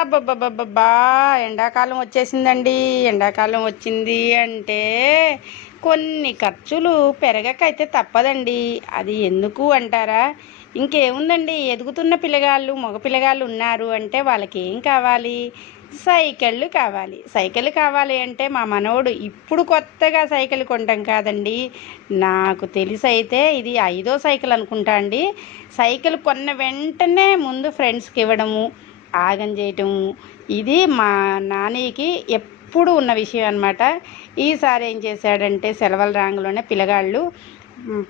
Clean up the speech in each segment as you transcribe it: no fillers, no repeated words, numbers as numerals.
అబ్బబ్బబ్బబ్బా! ఎండాకాలం వచ్చేసిందండి. ఎండాకాలం వచ్చింది అంటే కొన్ని ఖర్చులు పెరగకైతే తప్పదండి. అది ఎందుకు అంటారా? ఇంకేముందండి, ఎదుగుతున్న పిల్లగాళ్ళు, మగ పిల్లగాళ్ళు ఉన్నారు అంటే వాళ్ళకేం కావాలి? సైకిళ్ళు కావాలి. సైకిల్ కావాలి అంటే మా మనవడు ఇప్పుడు కొత్తగా సైకిల్ కొనటం కాదండి. నాకు తెలిసైతే ఇది 5దో సైకిల్ అనుకుంటా అండి. సైకిల్ కొన్న వెంటనే ముందు ఫ్రెండ్స్‌కి ఇవ్వడము, ఆగం చేయటము, ఇది మా నాన్నకి ఎప్పుడు ఉన్న విషయం అనమాట. ఈసారి ఏం చేశాడంటే సెలవులు రాంగలోనే పిల్లగాళ్ళు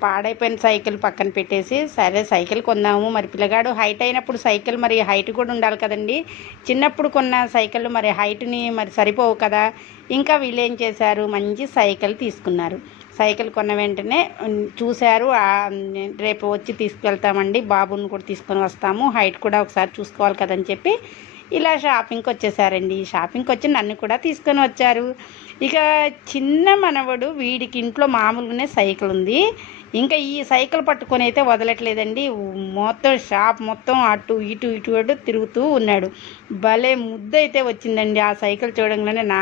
పాడైపోయిన సైకిల్ పక్కన పెట్టేసి, సరే సైకిల్ కొందాము, మరి పిల్లగాడు హైట్ అయినప్పుడు సైకిల్ మరి హైట్ కూడా ఉండాలి కదండి. చిన్నప్పుడు కొన్న సైకిళ్ళు మరి హైట్ని మరి సరిపోవు కదా. ఇంకా వీళ్ళు ఏం చేశారు, మంచి సైకిల్ తీసుకున్నారు. సైకిల్ కొన్న వెంటనే చూశారు, రేపు వచ్చి తీసుకెళ్తామండి, బాబుని కూడా తీసుకొని వస్తాము, హైట్ కూడా ఒకసారి చూసుకోవాలి కదని చెప్పి ఇలా షాపింగ్కి వచ్చేసారండి. షాపింగ్కి వచ్చి నన్ను కూడా తీసుకొని వచ్చారు. ఇక చిన్న మనవడు, వీడికి ఇంట్లో మామూలుగానే సైకిల్ ఉంది, ఇంకా ఈ సైకిల్ పట్టుకొని అయితే వదలట్లేదండి. మొత్తం షాప్ మొత్తం అటు ఇటు ఇటు అటు తిరుగుతూ ఉన్నాడు. భలే ముద్దు అయితే వచ్చిందండి ఆ సైకిల్ చూడంగానే. నా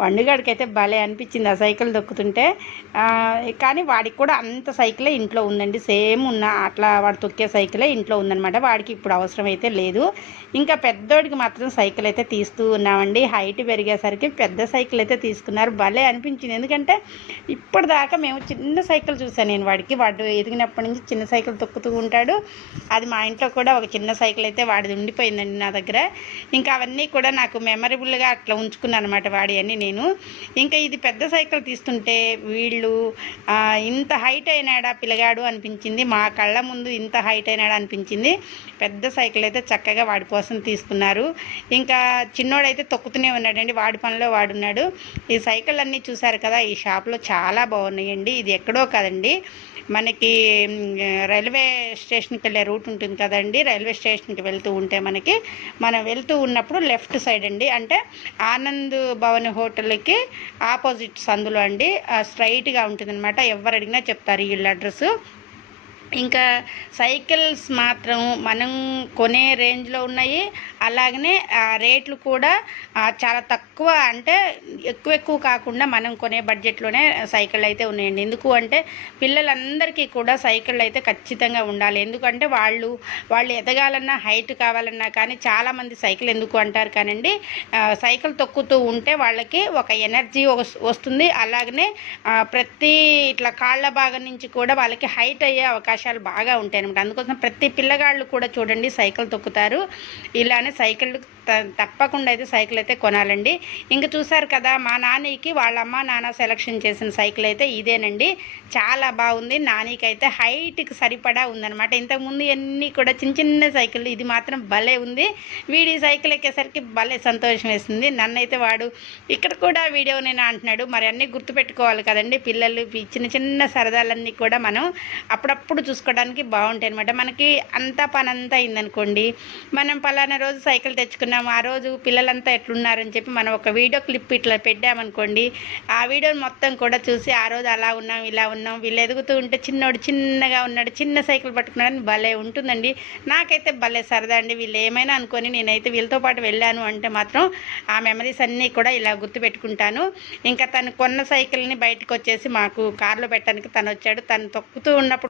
పండుగడికైతే భలే అనిపించింది ఆ సైకిల్ దొక్కుతుంటే. కానీ వాడికి కూడా అంత సైకిలే ఇంట్లో ఉందండి, సేమ్ అట్లా వాడు తొక్కే సైకిలే ఇంట్లో ఉందన్నమాట. వాడికి ఇప్పుడు అవసరం అయితే లేదు. ఇంకా పెద్దోడికి మాత్రం సైకిల్ అయితే తీస్తూ ఉన్నామండి. హైట్ పెరిగేసరికి పెద్ద సైకిల్ అయితే తీసుకున్నారు. భలే అనిపించింది, ఎందుకంటే ఇప్పటిదాకా మేము చిన్న సైకిల్ చూసాను నేను వాడికి. వాడు ఎదిగినప్పటి నుంచి చిన్న సైకిల్ తొక్కుతూ ఉంటాడు. అది మా ఇంట్లో కూడా ఒక చిన్న సైకిల్ అయితే వాడిది ఉండిపోయిందండి నా దగ్గర. ఇంకా అవన్నీ కూడా నాకు మెమరబుల్గా అట్లా ఉంచుకున్నాను అనమాట వాడి అని నేను. ఇంకా ఇది పెద్ద సైకిల్ తీస్తుంటే వీళ్ళు ఇంత హైట్ అయినాడా పిల్లగాడు అనిపించింది. మా కళ్ళ ముందు ఇంత హైట్ అయినాడా అనిపించింది. పెద్ద సైకిల్ అయితే చక్కగా వాడి కోసం తీసుకున్నారు. ఇంకా చిన్నోడైతే తొక్కుతూనే ఉన్నాడండి, వాడి పనిలో వాడున్నాడు. ఈ సైకిల్ అన్నీ చూసారు కదా, ఈ షాప్లో చాలా బాగున్నాయండి. ఇది ఎక్కడో కాదండి, మనకి రైల్వే స్టేషన్కి వెళ్ళే రూట్ ఉంటుంది కదండి. రైల్వే స్టేషన్కి వెళ్తూ ఉంటే మనం వెళ్తూ ఉన్నప్పుడు లెఫ్ట్ సైడ్ అండి, అంటే ఆనంద్ భవన్ హోటల్కి ఆపోజిట్ సందులో అండి, స్ట్రైట్గా ఉంటుందన్నమాట. ఎవరు అడిగినా చెప్తారు వీళ్ళ అడ్రస్. ఇంకా సైకిల్స్ మాత్రం మనం కొనే రేంజ్లో ఉన్నాయి, అలాగనే రేట్లు కూడా చాలా తక్కువ, అంటే ఎక్కువ కాకుండా మనం కొనే బడ్జెట్లోనే సైకిళ్ళు అయితే ఉన్నాయండి. ఎందుకు అంటే పిల్లలందరికీ కూడా సైకిళ్ళు అయితే ఖచ్చితంగా ఉండాలి. ఎందుకంటే వాళ్ళు ఎదగాలన్నా, హైట్ కావాలన్నా కానీ చాలామంది సైకిల్ ఎందుకు అంటారు కానండి, సైకిల్ తొక్కుతూ ఉంటే వాళ్ళకి ఒక ఎనర్జీ వస్తుంది. అలాగనే ప్రతి ఇట్లా కాళ్ళ భాగం నుంచి కూడా వాళ్ళకి హైట్ అయ్యే అవకాశాలు బాగా ఉంటాయి అనమాట. అందుకోసం ప్రతి పిల్లగాళ్ళు కూడా చూడండి సైకిల్ తొక్కుతారు. ఇలానే సైకిల్ తప్పకుండా అయితే సైకిల్ అయితే కొనాలండి. ఇంకా చూసారు కదా, మా నానికి వాళ్ళ అమ్మ నాన్న సెలక్షన్ చేసిన సైకిల్ అయితే ఇదేనండి. చాలా బాగుంది. నానికి అయితే హైట్కి సరిపడా ఉందనమాట. ఇంతకుముందు అన్నీ కూడా చిన్న సైకిల్, ఇది మాత్రం భలే ఉంది. వీడి సైకిల్ ఎక్కేసరికి భలే సంతోషం వేసింది. నన్నైతే వాడు ఇక్కడ కూడా వీడియో నేను అంటున్నాడు. మరి అన్నీ గుర్తుపెట్టుకోవాలి కదండి, పిల్లలు చిన్న సరదాలన్నీ కూడా మనం అప్పుడప్పుడు చూసుకోవడానికి బాగుంటాయి అనమాట. మనకి అంతా పని అంతా అయిందనుకోండి, మనం పలానా రోజు సైకిల్ తెచ్చుకున్నాము, ఆ రోజు పిల్లలంతా ఎట్లున్నారని చెప్పి మనం ఒక వీడియో క్లిప్ ఇట్లా పెట్టామనుకోండి, ఆ వీడియోని మొత్తం కూడా చూసి ఆ రోజు అలా ఉన్నాం ఇలా ఉన్నాం, వీళ్ళు ఎదుగుతూ ఉంటే చిన్నోడు చిన్నగా ఉన్నాడు, చిన్న సైకిల్ పట్టుకున్నాడని భలే ఉంటుందండి. నాకైతే భలే సరదా అండి. వీళ్ళు ఏమైనా అనుకొని నేనైతే వీళ్ళతో పాటు వెళ్ళాను అంటే మాత్రం ఆ మెమరీస్ అన్నీ కూడా ఇలా గుర్తుపెట్టుకుంటాను. ఇంకా తను కొన్న సైకిల్ని బయటకు వచ్చేసి మాకు కార్లో పెట్టడానికి తను వచ్చాడు. తను తొక్కుతూ ఉన్నప్పుడు